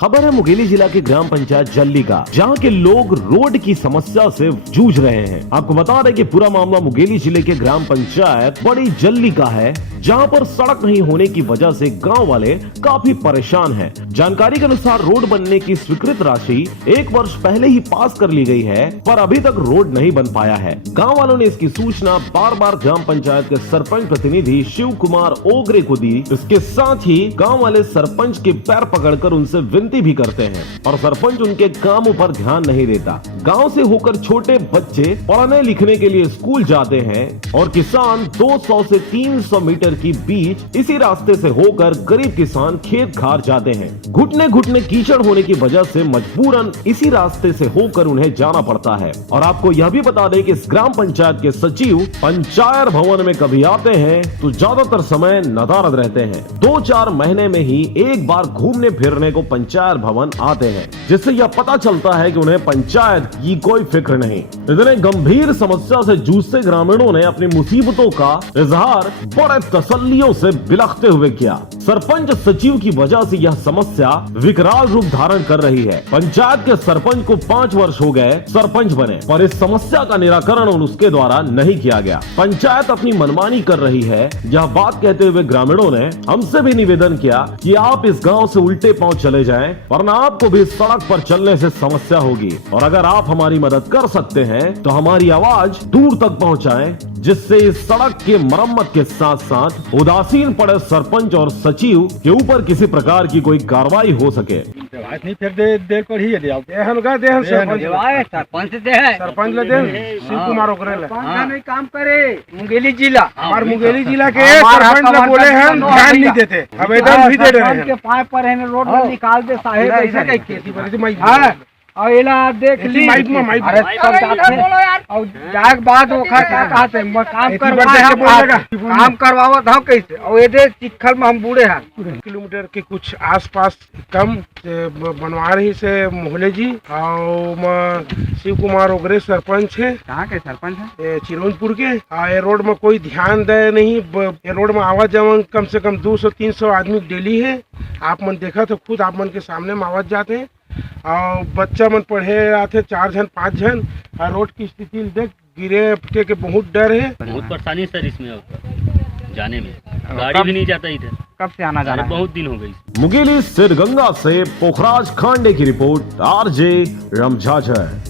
खबर है मुंगेली जिला के ग्राम पंचायत जल्ली का, जहां के लोग रोड की समस्या से जूझ रहे हैं। आपको बता दें कि पूरा मामला मुंगेली जिले के ग्राम पंचायत बड़ी जल्ली का है, जहां पर सड़क नहीं होने की वजह से गांव वाले काफी परेशान हैं। जानकारी के अनुसार रोड बनने की स्वीकृत राशि 1 वर्ष पहले ही पास कर ली गई है, पर अभी तक रोड नहीं बन पाया है। गांव वालों ने इसकी सूचना बार बार ग्राम पंचायत के सरपंच प्रतिनिधि शिव कुमार ओगरे को दी। इसके साथ ही गाँव वाले सरपंच के पैर पकड़कर उनसे विनती भी करते हैं, और सरपंच उनके कामों पर ध्यान नहीं देता। गांव से होकर छोटे बच्चे पढ़ने लिखने के लिए स्कूल जाते हैं और किसान 200 से 300 मीटर की बीच इसी रास्ते से होकर गरीब किसान खेत खार जाते हैं। घुटने घुटने कीचड़ होने की वजह से मजबूरन इसी रास्ते से होकर उन्हें जाना पड़ता है। और आपको यह भी बता दें कि इस ग्राम पंचायत के सचिव पंचायत भवन में कभी आते हैं तो ज्यादातर समय नदारद रहते हैं। 2-4 महीने में ही एक बार घूमने फिरने को पंचायत भवन आते हैं, जिससे यह पता चलता है कि उन्हें पंचायत की कोई फिक्र नहीं। इतने गंभीर समस्या से जूझते ग्रामीणों ने अपनी मुसीबतों का इजहार बड़े तसल्लियों से बिलखते हुए किया। सरपंच सचिव की वजह से यह समस्या विकराल रूप धारण कर रही है। पंचायत के सरपंच को 5 वर्ष हो गए सरपंच बने, पर इस समस्या का निराकरण उसके द्वारा नहीं किया गया। पंचायत अपनी मनमानी कर रही है। यह बात कहते हुए ग्रामीणों ने हमसे भी निवेदन किया कि आप इस गांव से उल्टे पांव चले जाएं, वरना आपको भी सड़क पर चलने से समस्या होगी। और अगर आप हमारी मदद कर सकते हैं तो हमारी आवाज दूर तक पहुंचाएं, जिससे इस सड़क के मरम्मत के साथ साथ उदासीन पड़े सरपंच और सचिव के ऊपर किसी प्रकार की कोई कार्रवाई हो सके। नहीं फिर देर पर ही सरपंच शिव कुमार ओगरे नहीं काम करे। मुंगेली जिला हमारे मुंगेली जिला के सरपंच लोग बोले हैं ध्यान नहीं देते, आवेदन भी दे रहे हैं के पाए पर है रोड में निकाल दे साहेब ऐसा कहीं खेती बड़ी और एला देख ली अरे और जाग बाद ओखा क्या कहते हैं काम करवावत हम कैसे और ये चिखल में हम बूढ़े हैं। किलोमीटर के कुछ आसपास कम बनवा रही से मोहले जी और शिव कुमार ओगरे सरपंच है। कहाँ के सरपंच है? चिरौनपुर के। ये रोड में कोई ध्यान दे नहीं। ये रोड में आवाज जावन कम से कम 200-300 आदमी डेली है। आप मन देखा तो खुद आप मन के सामने में आवाज जाते हैं और बच्चा मन पढ़े आते 4 जन 5 जन। रोड की स्थिति देख गिरे के बहुत डर है, बहुत परेशानी सर इसमें जाने में। गाड़ी भी नहीं जाता इधर। कब से आना जाना? बहुत दिन हो गई। मुंगेली सिरगंगा से पोखराज खांडे की रिपोर्ट, RJ रमझाझर।